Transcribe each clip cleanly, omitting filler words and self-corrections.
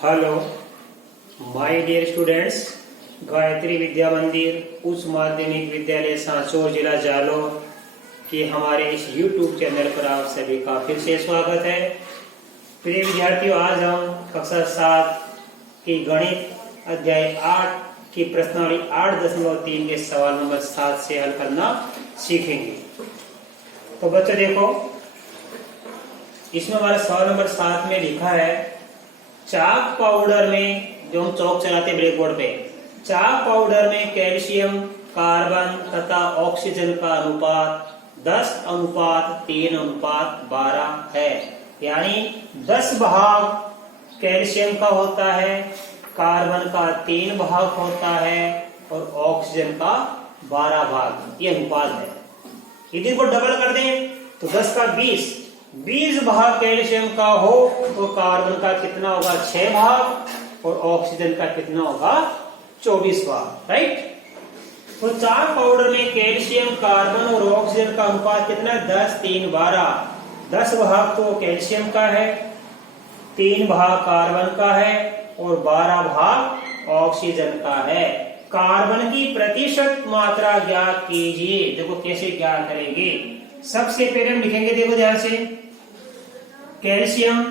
Hello my dear students, Gayatri Vidya Mandir उच्च माध्यमिक विद्यालय सांचौर जिला जालौर के हमारे इस YouTube चैनल पर आप सभी का फिर से स्वागत है। प्रिय विद्यार्थियों, आज हम कक्षा 7 की गणित अध्याय 8 की प्रश्नावली 8.3 के सवाल नंबर 7 से हल करना सीखेंगे। तो बच्चों देखो, इसमें हमारा सवाल नंबर 7 में लिखा है, चाक पाउडर में, जो हम चौक चलाते ब्लैक बोर्ड पे, चाक पाउडर में कैल्शियम, कार्बन तथा ऑक्सीजन का अनुपात 10:3:12 है। यानी 10 भाग कैल्शियम का होता है, कार्बन का 3 भाग होता है और ऑक्सीजन का 12 भाग, ये अनुपात है। यदि को डबल कर दें तो 10 का 20 भाग कैल्शियम का हो तो कार्बन का कितना होगा? 6 भाग और ऑक्सीजन का कितना होगा? 24 भाग। राइट। तो चाक पाउडर में कैल्शियम, कार्बन और ऑक्सीजन का अनुपात कितना है? 10:3:12। 10 भाग तो कैल्शियम का है, 3 भाग कार्बन का है और 12 भाग ऑक्सीजन का है। कार्बन की प्रतिशत मात्रा ज्ञात कीजिए। देखो कैसे ज्ञात करेंगे। सबसे पहले हम लिखेंगे, देखो ध्यान से, कैल्शियम,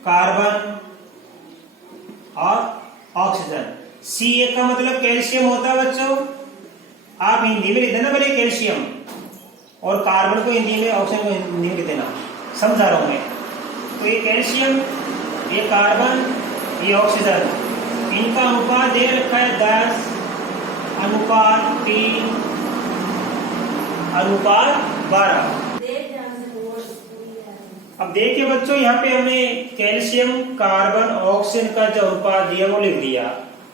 कार्बन और ऑक्सीजन। Ca का मतलब कैल्शियम होता है बच्चों। आप हिंदी में लिख देना पहले कैल्शियम, और कार्बन को हिंदी में, ऑक्सीजन को हिंदी में लिख देना। समझा रहा हूं मैं। तो ये कैल्शियम, ये कार्बन, ये ऑक्सीजन, इनका अनुपात दे रखा है 10:3:12। अब देखिए बच्चों, यहाँ पे हमने कैल्शियम, कार्बन, ऑक्सीजन का जो अनुपात दिया वो लिख दिया।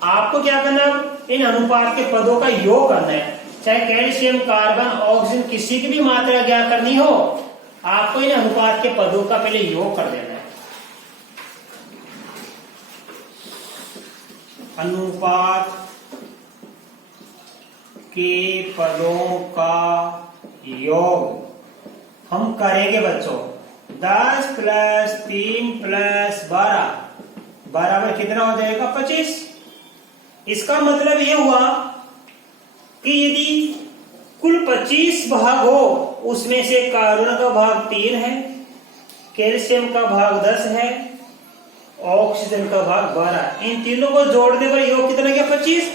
आपको क्या करना, इन अनुपात के पदों का योग करना है। चाहे कैल्शियम, कार्बन, ऑक्सीजन किसी की भी मात्रा ज्ञात करनी हो, आपको इन अनुपात के पदों का पहले योग कर देना है। अनुपात के पदों का योग हम करेंगे बच्चों। 10 + 3 + 12 बराबर कितना हो जाएगा? 25। इसका मतलब यह हुआ कि यदि कुल 25 भाग हो, उसमें से कार्बन का भाग 3 है, कैल्शियम का भाग 10 है, ऑक्सीजन का भाग 12। इन तीनों को जोड़ने पर योग कितना गया? 25।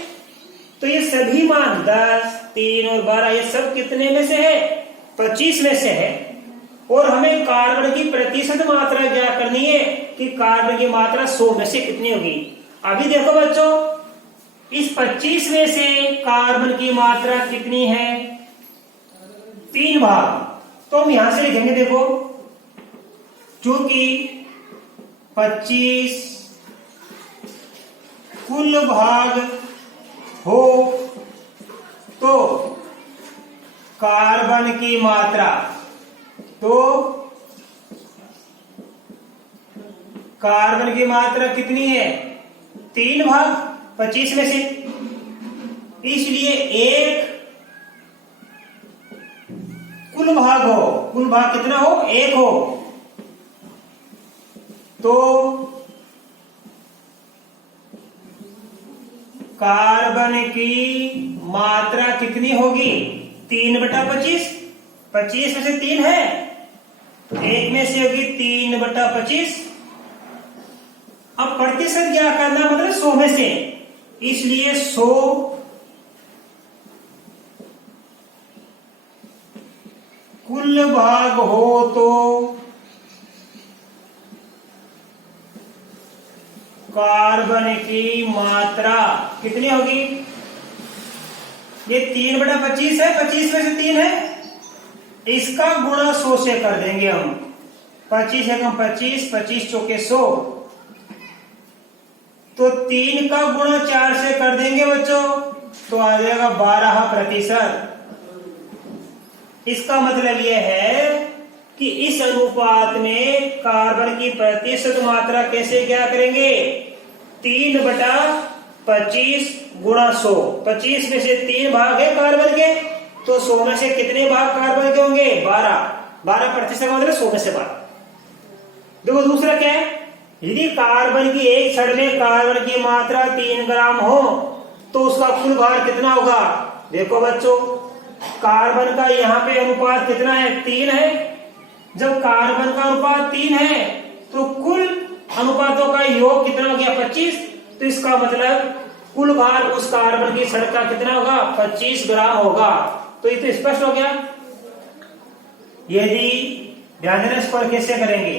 तो ये सभी मान 10, 3 और 12, ये सब कितने में से है? 25 में से है। और हमें कार्बन की प्रतिशत मात्रा क्या करनी है कि कार्बन की मात्रा 100 में से कितनी होगी। अभी देखो बच्चों, इस 25 में से कार्बन की मात्रा कितनी है? 3 भाग। तो हम यहां से लिखेंगे, देखो, चूंकि 25 कुल भाग हो तो कार्बन की मात्रा, तो कार्बन की मात्रा कितनी है? 3 भाग 25 में से। इसलिए एक कुल भाग हो, कुल भाग कितना हो? 1 हो, तो कार्बन की मात्रा कितनी होगी? 3/25। 25 में से 3 है, 1 में से होगी 3/25। अब प्रतिशत क्या करना, मतलब 100 में से। इसलिए 100 कुल भाग हो तो कार्बन की मात्रा कितनी होगी? ये 3/25 है, 25 में से 3 है, इसका गुणा 100 से कर देंगे हम। 25 है कम 25, 25 चौके 100, तो 3 का गुणा 4 से कर देंगे बच्चों, तो आ जाएगा 12%। इसका मतलब यह है कि इस अनुपात में कार्बन की प्रतिशत मात्रा कैसे क्या करेंगे? 3/25 गुणा 100। 25 में से 3 भाग है कार्बन के, तो 100 में से कितने भाग कार्बन के होंगे? 12। 12% का मतलब 100 में से 12। देखो दूसरा क्या है, यदि कार्बन की एक छड़ में कार्बन की मात्रा 3 ग्राम हो तो उसका कुल भार कितना होगा। देखो बच्चों, कार्बन का यहाँ पे अनुपात कितना है, 3 है। जब कार्बन का अनुपात 3 है तो कुल अनुपातों का योग कितना हो गया, 25। तो इसका मतलब कुल भार उस कार्बन की छड़ का कितना होगा, 25 ग्राम होगा। तो ये तो स्पष्ट हो गया। यदि ध्यान देना, इस पर कैसे करेंगे,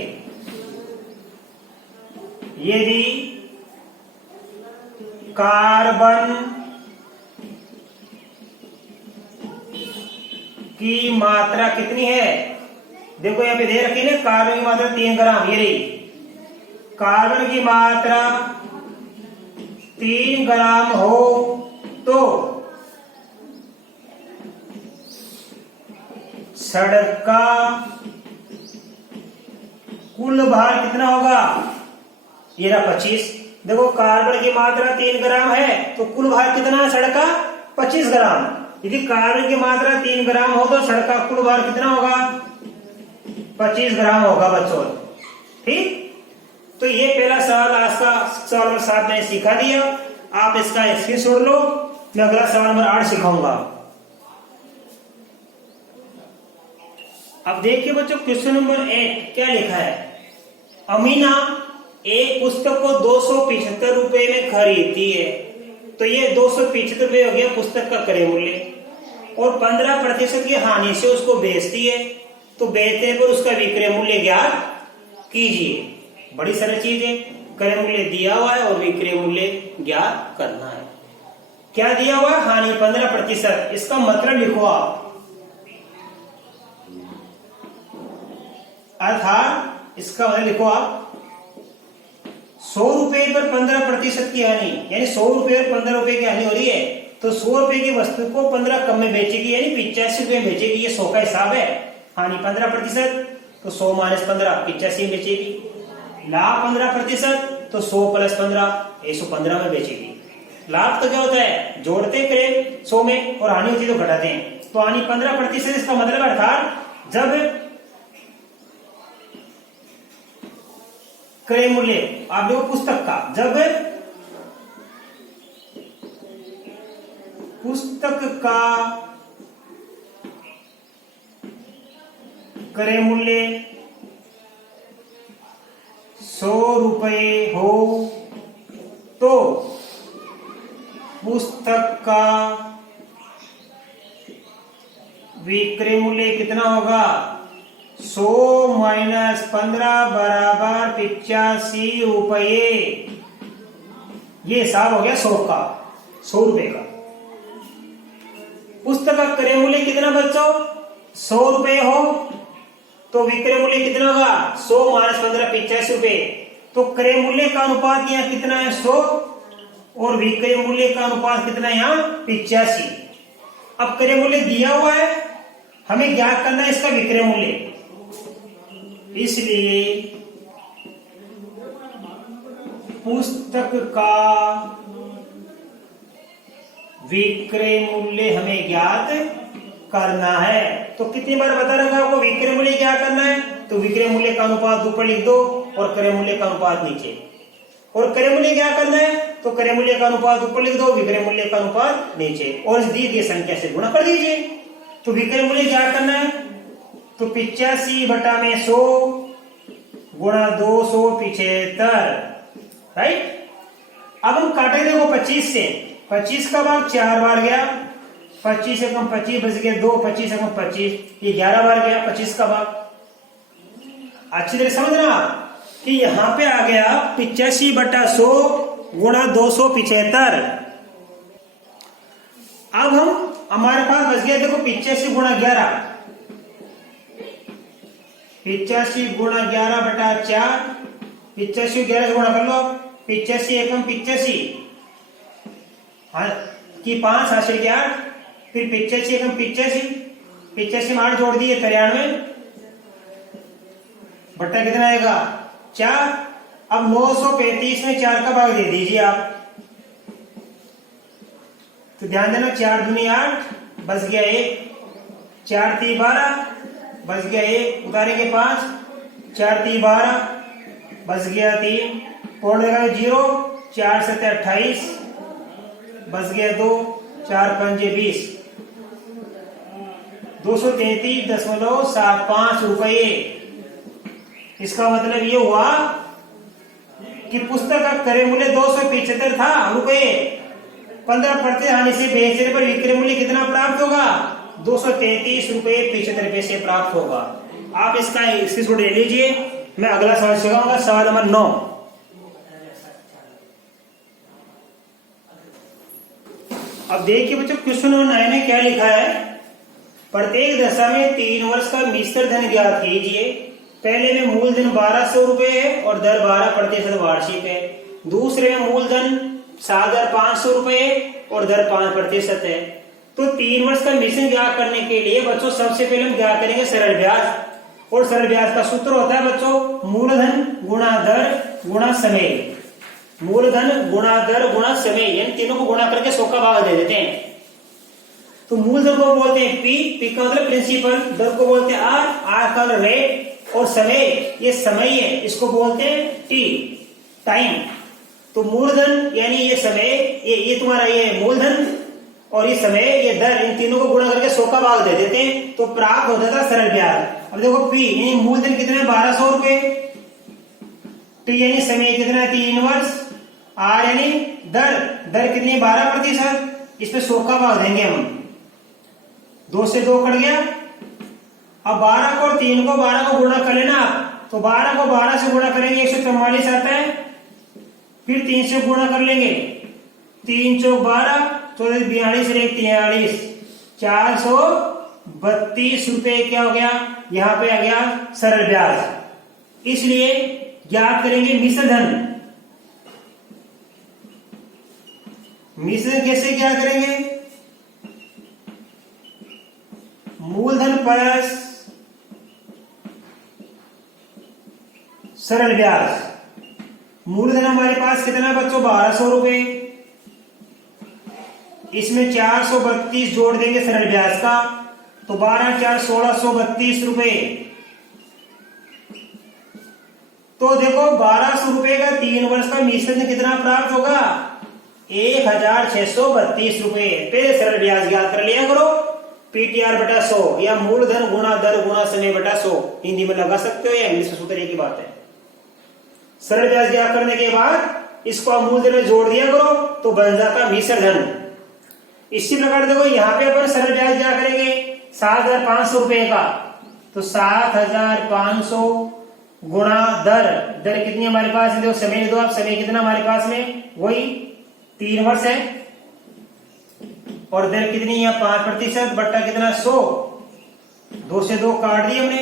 यदि कार्बन की मात्रा कितनी है, देखो यहां पे दे रखी है कार्बन की मात्रा 3 ग्राम, ये रही कार्बन की मात्रा 3 ग्राम हो तो छड़ का कुल भार कितना होगा, ये रहा 25। देखो कार्बन की मात्रा 3 ग्राम है तो कुल भार कितना है छड़ का, 25 ग्राम। यदि कार्बन की मात्रा 3 ग्राम हो तो छड़ का कुल भार कितना होगा, 25 ग्राम होगा बच्चों। ठीक, तो ये पहला सवाल, आज का सवाल नंबर 7 मैंने सिखा दिया। आप इसका स्क्रीनशॉट लो, मैं अगला सवाल नंबर 8 सिखाऊंगा। अब देखिए बच्चों, क्वेश्चन नंबर 8 क्या लिखा है, अमीना एक पुस्तक को 275 रुपए में खरीदती है। तो ये 275 रुपए हो गया पुस्तक का क्रय मूल्य, और 15% की हानि से उसको बेचती है। तो बेचने पर उसका विक्रय मूल्य ज्ञात कीजिए। बड़ी सरल चीज है, क्रय मूल्य दिया हुआ है और विक्रय मूल्य ज्ञात करना है। क्या दिया हुआ है, हानि 15%। इसका मतलब लिखो आप, अर्थात इसका मतलब लिखो आप 100 रुपए पर 15% की हानि, यानी 100 रुपए पर 15 रुपए की हानि हो रही है तो 100 रुपए की वस्तु को 15 कम में बेचेगी, यानी 85 रुपए में बेचेगी। ये 100 का हिसाब है। हानि 15%, तो 100 - 15 85 में बेचेगी। लाभ 15%, तो 100 + 15 115 में बेचेगी। लाभ तो क्या होता है, जोड़ते हैं 100 में, और हानि होती है तो घटाते हैं। तो हानि 15%, इसका मतलब अर्थात जब क्रय मूल्य आप देखो पुस्तक का, जब पुस्तक का क्रय मूल्य 100 रुपए हो तो पुस्तक का विक्रय मूल्य कितना होगा, 100 - 15 बराबर 85 रुपये। ये हिसाब हो गया 100 का, 100 रुपए का। पुस्तक का क्रय मूल्य कितना बच्चों, 100 रुपए हो तो विक्रय मूल्य कितना होगा, 100 - 15 85 रुपए। तो क्रय मूल्य का अनुपात यहाँ कितना है, 100, और विक्रय मूल्य का अनुपात कितना है यहाँ, 85। अब क्रय मूल्य दिया हुआ है, हमें ज्ञात करना है इसका विक्रय मूल्य। इसलिए पुस्तक का विक्रय मूल्य हमें ज्ञात करना है। तो कितनी बार बता रखा आपको, विक्रय मूल्य क्या करना है, तो विक्रय मूल्य का अनुपात ऊपर लिख दो और क्रय मूल्य का अनुपात नीचे। और क्रय मूल्य क्या करना है, तो क्रय मूल्य का अनुपात ऊपर लिख दो, विक्रय मूल्य का अनुपात नीचे, और इस दी गई संख्या से गुणा कर दीजिए। तो विक्रय मूल्य क्या करना है, तो 85/100 गुणा 275, राइट। अब हम काटेंगे देखो 25 से, 25 का भाग 4 बार गया, 25 से कम 25 बच गया 2, 25 से कम 25, ये 11 बार गया 25 का भाग। अच्छी तरह समझना कि यहां पे आ गया 85/100 गुणा 275। अब हमारे पास बच गया देखो 85 गुणा 11, 85 गुणा 11/4, 85 11 से गुणा कर लो, 85 एकम 85, हाँ की 5 हासिल के 8, फिर 85 एकम 85, 85 में 8 जोड़ दिए 93, बट्टा कितना आएगा 4। अब 935 में 4 का भाग दे दीजिए आप। तो ध्यान देना, 4 दूनी 8, बच गया 1, 4 × 3 = 12, बच गया 1, उतारेंगे 5, 4 × 3 = 12, बच गया 3, पूर्ण लगा 0, 4 7 28, बच गया 2, 4 5 20, 233.75 रुपये। इसका मतलब ये हुआ कि पुस्तक का क्रय मूल्य 275 था रुपये, 15% हानि से बेचने पर विक्रय मूल्य कितना प्राप्त होगा? 233 रुपये 75 पैसे प्राप्त होगा। आप इसका स्क्रीनशॉट ले लीजिए। मैं अगला सवाल सिखाऊंगा, सवाल नंबर 9। अब देखिए बच्चों, क्वेश्चन नंबर 9 में क्या लिखा है? प्रत्येक दशा में 3 वर्ष का मिश्र धन ज्ञात कीजिए। पहले में मूलधन 1200 रुपए है और दर 12% वार्षिक है। दूसरे में मूलधन 7500 रुपए और दर 5% है। तो 3 वर्ष का मिश्रण ज्ञात करने के लिए बच्चों सबसे पहले हम ज्ञात करेंगे सरल ब्याज, और सरल ब्याज का सूत्र होता है बच्चों मूलधन गुणा दर गुणा समय। मूलधन गुणा दर गुणा समय, इन तीनों को गुणा करके 100 का भाग दे देते हैं। तो मूलधन को बोलते हैं पी का मतलब प्रिंसिपल, दर को बोलते हैं आर का रेट, और समय ये समय है, इसको बोलते हैं टी टाइम। तो मूलधन यानी ये समय, ये तुम्हारा ये मूलधन और ये समय ये दर, इन तीनों को गुणा करके 100 का भाग दे देते हैं तो प्राप्त होता था सरल ब्याज। अब देखो पी यानी मूलधन कितना है 1200 रुपए, टी यानी समय कितना है 3 वर्ष, आर यानी दर कितनी है 12%, इसमें 100 का भाग देंगे हम। 2 से 2 कट गया। अब 12 को और 3 को 12 को गुणा कर लेना, तो 12 को 12 से गुणा करेंगे 144 आता है, फिर 3 से गुणा कर लेंगे 3 चौक 12, 42 42 43, 432 रुपए क्या हो गया? यहां पे आ गया सरल ब्याज। इसलिए ज्ञात करेंगे मिश्र धन। मिश्रण कैसे क्या करेंगे? मूलधन प्लस सरल ब्याज। मूलधन हमारे पास कितना है बच्चों 1200 रुपए, इसमें 432 जोड़ देंगे सरल ब्याज का, तो 12 4 1632 रुपए। तो देखो 1200 रुपए का 3 वर्ष का मिश्रण कितना प्राप्त होगा? 1632 रुपए। पहले सरल ब्याज ज्ञात कर लिया करो, पीटीआर बटा 100 या मूलधन गुणा दर गुणा समय बटा 100, हिंदी में लगा सकते हो या इंग्लिश में सूत्र एक ही बात है। सरल ब्याज ज्ञात करने के बाद इसको आप मूलधन में जोड़ दिया करो तो बन जाता मिश्र धन। इसी प्रकार देखो यहाँ पे अपन सरल ब्याज क्या करेंगे 7500 रुपए का, तो 7500 गुणा दर कितनी हमारे पास है? देखो समय दो आप, समय कितना हमारे पास में वही 3 वर्ष है, और दर कितनी है 5% बट्टा कितना 100, 2 से 2 काट दिए हमने।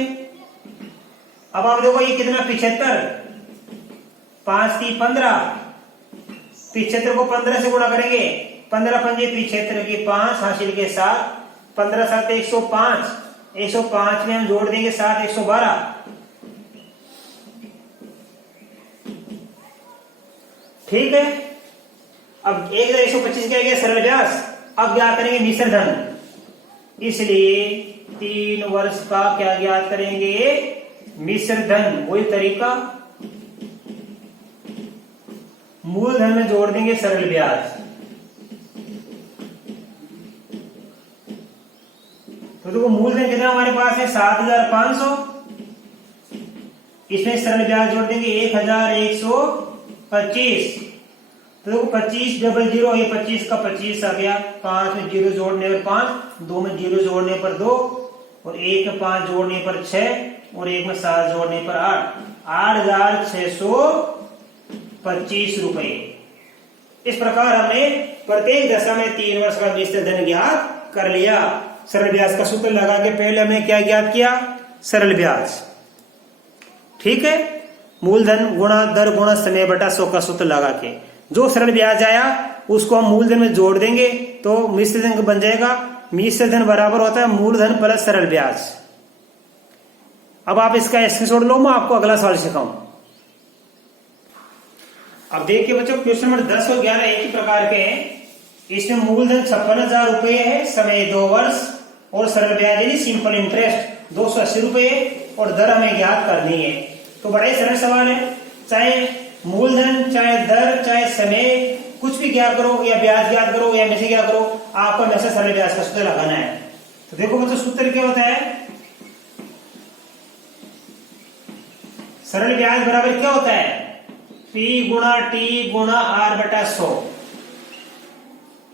अब आप देखो ये कितना 75, 5 3 15, 75 को 15 से गुणा करेंगे, 15 पंजे 75 के 5 हासिल के 7, 15 7 105, 105 में हम जोड़ देंगे 7 112, ठीक है। अब 1,125 क्या गया सरल ब्याज। अब क्या करेंगे मिश्र धन, इसलिए 3 वर्ष का क्या ज्ञात करेंगे मिश्र धन। वही तरीका, मूलधन में जोड़ देंगे सरल ब्याज, तो देखो मूलधन कितना हमारे पास है 7500, इसमें सरल ब्याज जोड़ देंगे 1125, तो देखो 25 डबल 0, ये 25 का 25 आ गया, 5 में 0 जोड़ने पर 5, 2 में 0 जोड़ने पर 2, और 1 में 5 जोड़ने पर 6, और 1 में 7 जोड़ने पर 8, 8625 रुपए। इस प्रकार हमने प्रत्येक दशा में 3 वर्ष का मिश्र धन ज्ञात कर लिया। सरल ब्याज का सूत्र लगा के पहले हमने क्या ज्ञात किया? सरल ब्याज, ठीक है। मूलधन गुणा दर गुणा समय बटा 100 का सूत्र लगा के जो सरल ब्याज आया उसको हम मूलधन में जोड़ देंगे तो मिश्र धन बन जाएगा। मिश्र धन बराबर होता है मूलधन प्लस सरल ब्याज। अब आप इसका स्क्रीनशॉट लो, मैं आपको अगला सवाल सिखाऊं। अब देखिए बच्चों, क्वेश्चन नंबर 10 और 11 एक ही प्रकार के हैं। इसमें मूलधन 56,000 रुपए है, समय 2 वर्ष, और सरल ब्याज यानी सिंपल इंटरेस्ट 280 रुपए, और दर हमें ज्ञात करनी है। तो बड़ा ही सरल सवाल है। चाहे मूलधन, चाहे दर, चाहे समय, कुछ भी ज्ञात करो या ब्याज ज्ञात करो या हमेशा क्या करो, आपको हमेशा सरल ब्याज का सूत्र लगाना है। तो देखो बच्चों सूत्र क्या होता है, सरल ब्याज बराबर क्या होता है, P गुणा T गुणा R बटा 100।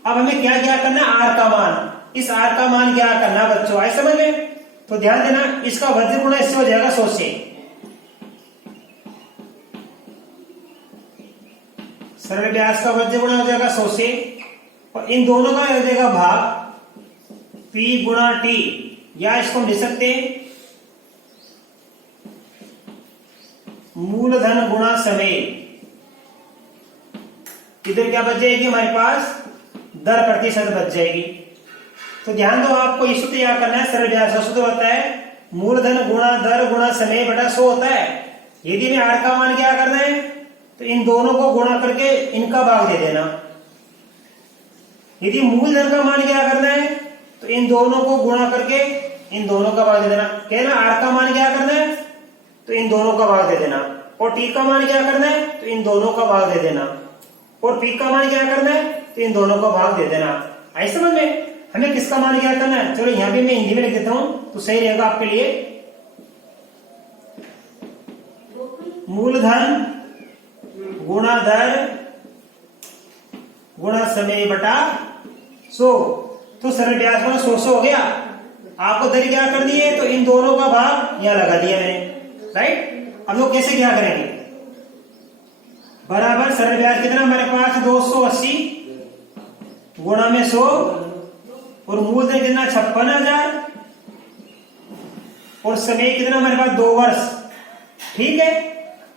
अब हमें क्या क्या करना है, R का मान, इस R का मान क्या करना बच्चों, आए समझ में। तो ध्यान देना, इसका वज्र गुणा इससे हो जाएगा 100 से, सरल ब्याज का वज्र गुणा हो जाएगा 100 से, और इन दोनों का हो जाएगा भाग P गुणा T, या इसको हम लिख सकते हैं मूलधन गुणा समय। इधर क्या बच जाएगी हमारे पास, दर प्रतिशत बच जाएगी। तो ध्यान दो, आपको ये सूत्र याद करना है, सरल ब्याज का सूत्र होता है मूलधन गुणा दर गुणा समय बटा 100 होता है। यदि में R का मान क्या करना है, तो इन दोनों को गुणा करके इनका भाग दे देना। यदि मूलधन का मान क्या करना है, तो इन दोनों को गुणा करके इन दोनों का भाग दे देना। कहना R का मान क्या करना है, तो इन दोनों का भाग दे देना, और T का मान क्या करना है, तो इन दोनों का भाग दे देना, और P का मान क्या करना है, तो इन दोनों का भाग दे देना। आई समझ में, हमें किसका मान क्या करना है, चलो यहां भी मैं हिंदी में लिख देता हूं तो सही रहेगा आपके लिए। मूलधन गुणा दर गुणा समय बटा 100। तो सरल ब्याज का 100 हो गया, आपको दर क्या करनी है, तो इन दोनों का भाग यहां लगा दिया मैंने, राइट। अब लोग कैसे क्या करेंगे, बराबर सरल ब्याज कितना हमारे पास 280 गुणा में 100, और मूलधन कितना 56,000, और समय कितना हमारे पास 2 वर्ष। ठीक है,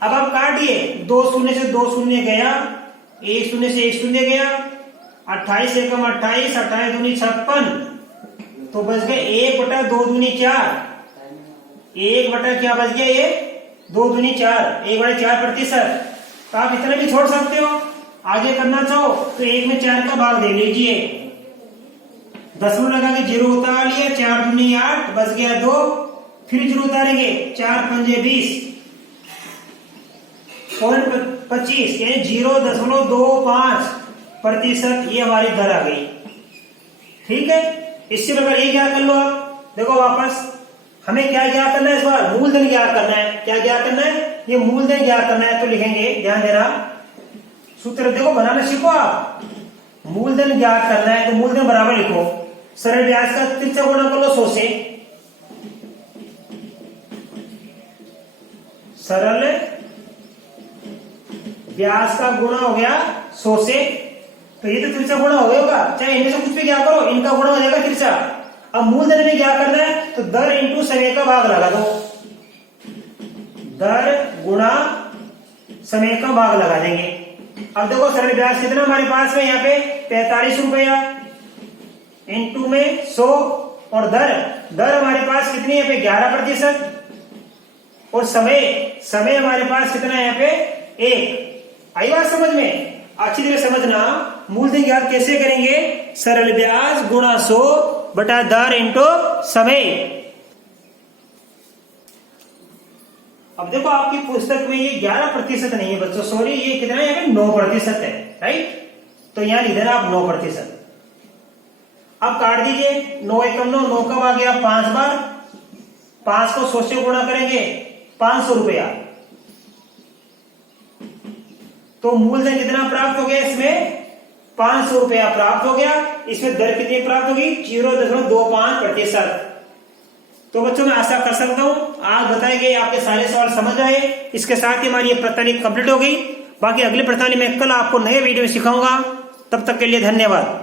अब आप काटिए, 2 शून्य से 2 शून्य गया, 1 शून्य से 1 शून्य गया, 28 एकम 28, 28 दूनी 56, तो बच गए 1 बटा 2 दूनी 4, 1 बटा क्या बच गया, ये 2 दूनी 4, 1 बटा 4%। तो आप इतना भी छोड़ सकते हो, आगे करना चाहो तो 1 में 4 का भाग दे लीजिए, दशमलव लगा के 0 उतार लिया, 4 दूनी 8, बच गया 2, फिर 0 उतारेंगे, 4 पंजे 20, 25 यानी 0.25%, ये हमारी दर आ गई। ठीक है, इससे प्रकार ये क्या कर लो आप, देखो वापस हमें क्या ज्ञात करना है, इस बार मूलधन ज्ञात करना है। क्या ज्ञात करना है, ये मूलधन ज्ञात करना है। तो लिखेंगे, ध्यान देना, सूत्र देखो बनाना सीखो आप। मूलधन ज्ञात करना है तो मूलधन बराबर लिखो, सरल ब्याज का 3 गुणा कर लो 100 से, सरल ब्याज का गुणा हो गया 100 से, तो ये तो 3 गुणा हो गया होगा, चाहे इनमें से कुछ भी क्या करो, इनका गुणा हो जाएगा 3। अब मूलधन में क्या करना है, तो दर इंटू समय का भाग लगा दो, दर गुणा समय का भाग लगा देंगे। अब देखो सरल ब्याज कितना हमारे पास में, यहाँ पे 45 रुपया, इंटू में 100, और दर हमारे पास कितनी है, 11%, और समय हमारे पास कितना है, यहाँ पे 1। आई बात समझ में, अच्छी तरह समझना। मूलधन ज्ञात कैसे करेंगे, सरल ब्याज गुणा 100 बटा दर इंटू समय। अब देखो आपकी पुस्तक में ये 11% नहीं है बच्चों, सॉरी, ये कितना है, यहाँ पे 9% है, राइट। तो यहां लिख देना आप 9%। अब काट दीजिए, 9 एकम 9, 9 कब आ गया 5 बार, 5 को 100 से गुणा करेंगे 500 रुपया। तो मूलधन कितना प्राप्त हो गया, इसमें 500 रुपया प्राप्त हो गया। इसमें दर कितनी प्राप्त होगी, 0.25%। तो बच्चों मैं आशा कर सकता हूं आज बताए गए आपके सारे सवाल समझ आए। इसके साथ ही हमारी ये प्रणाली कंप्लीट हो गई। बाकी अगली प्रणाली में कल आपको नए वीडियो सिखाऊंगा। तब तक के लिए धन्यवाद।